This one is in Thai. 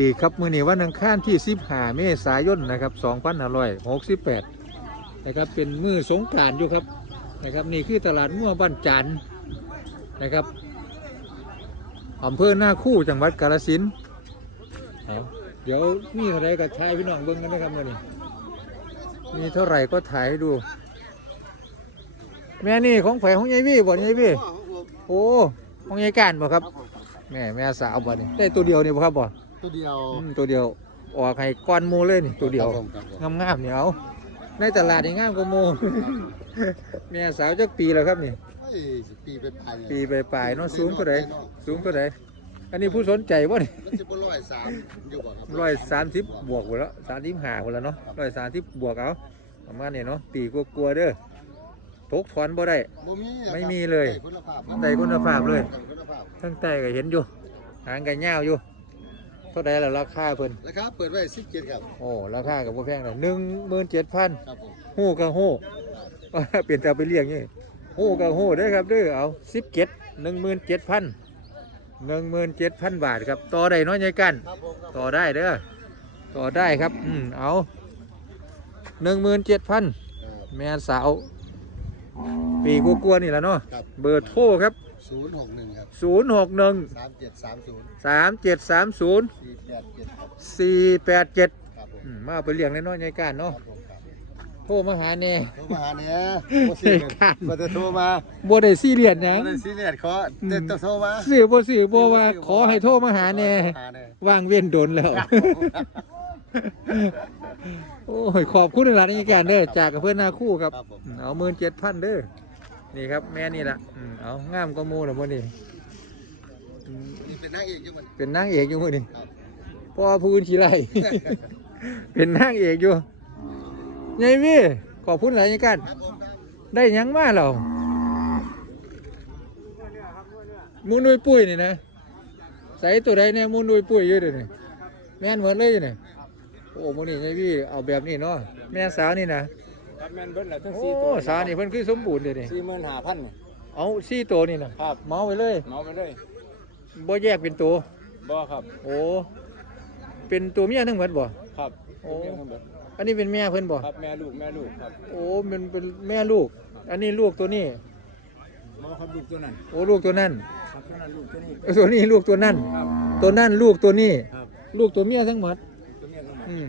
ดีครับมื้อนี้วันอังคารที่15เมษายนนะครับ2568นะครับเป็นมื้อสงกานต์อยู่ครับนะครับนี่คือตลาดมั่วบ้านจันนะครับอำเภอหน้าคู่จังหวัดกาฬสินธุ์เดี๋ยวมีอะไรกับทายพี่น้องเบิ่งกันนะครับมื้อนี้มีเท่าไหร่ก็ถ่ายให้ดู แม่นี่ของไผของยายวี่บ่ยายวี่โอ้ของยายการบ่ครับแม่แม่สาวบ่นี่ได้ตัวเดียวนี่บ่ครับบ่ ตัวเดียวอืมตัวเดียวออกให้ก้อนหมูเลยนี่ตัวเดียวครับผมครับผมงามๆนี่เอาในตลาดนี่งามกว่าหมู แม่สาวจักปีแล้วครับนี่ เฮ้ยสิปีไปปลายเนี่ยปีปลายๆเนาะสูงเท่าใดสูงเท่าใดอันนี้ผู้สนใจบ่นี่ มันจะบ่ร้อยสามอยู่บ่ครับร้อยสามสิบบวกหมดแล้วสามสิบห้าหมดแล้วเนาะร้อยสามสิบบวกเอาประมาณนี้เนาะปีกลัวๆเด้อทกถอนบ่ได้ บ่มีอะครับไม่มีเลย ได้คุณภาพครับได้คุณภาพเลย ได้คุณภาพทั้งใต้ก็เห็นอยู่ หางกันยาวอยู่เท่าใดแล้วราคาเพิ่นราคาเปิดไว้17ครับ โอ้ราคากับบ่แพงเลยหนึ่งหมื่นเจ็ดพันครับผมหู้กับหู้เปลี่ยนแต่ไปเลี้ยงนี่หู้กับหู้เด้อครับเด้อเอาสิบเจ็ดหนึ่งหมื่นเจ็ดพันหนึ่งหมื่นเจ็ดพันบาทครับต่อได้น้อยใหญ่กัน ครับผมครับต่อได้เด้อต่อได้ครับ อืมเอาหนึ่งหมื่นเจ็ดพัน แม่สาว ปีกลัวๆนี่แหละเนาะครับ เบอร์โทรครับ061ครับศูนย์หกหนึ่ง3730สามเจ็ดสามศูนย์487ครับสี่แปดเจ็ดครับผมมาเอาไปเลี้ยงน้อยๆใหญ่กันคเนาะรับผมครับโทรมาหาแน่ โทรมาหาเนี่ยบ่ซื้อครับบ่จะโทรมาบ่ได้ซีเรียสหยังบ่ได้ซีเรียสขอแต่ต้องโทรมาสื่อบ่สื่อบ่ว่าขอให้โทรมาหาแน่หาแน่ ว่างเว้นโดนแล้ว โอ้ยขอบคุณหลายๆในการเด้อจากกับเพื่อนหน้าคู่ครับ ครับผมอืมเอาหมื่นเจ็ดพันเด้อ นี่ครับแม่นี่ละอืมเอางามก็มูแล้วมื้อนี้อืมนี่เป็นนางเอกอยู่มันเป็นนางเอกอยู่มื้อนี้ครับพ่อพูนขี้ไร เป็นนางเอกอยู่ยายวี่ขอบคุณหลายในการครับผมครับได้หยังมาเรามูนุยปุ้ยนี่นะใส่ตัวใดเนี่ยมูนุยปุ้ยอยู่เดี๋ยวนี้แม่นเหมือนเลยอยู่นี่โอ้มูนี่ไงพี่เอาแบบนี้เนาะแม่สาวนี่นะ ครับแมนเบิ้ลแหละทั้งโอ้สี่ตัวสาวนี่เพิ่นคือสมบูรณ์เลยนี่สี่หมื่นห้าพัน เอาสี่ตัวนี่นะครับ เมาไปเลยเมาไปเลยบ่แยกเป็นตัว บ่ครับ โอ้ เป็นตัวเมียทั้งหมดบ่ ครับโอ้เลี้ยงทั้งหมดอันนี้เป็นแม่เพิ่นบ่ ครับแม่ลูกแม่ลูกครับโอ้มันเป็นแม่ลูก อันนี้ลูกตัวนี้ บ่ครับลูกตัวนั้นโอ้ลูกตัวนั้นครับตัวนั้นลูกตัวนี้เอ้ยตัวนี้ลูกตัวนั้นครับ ตัวนั้นลูกตัวนี้ ครับลูกตัวเมียทั้งหมด ตัวนี้ทั้งหมด อืม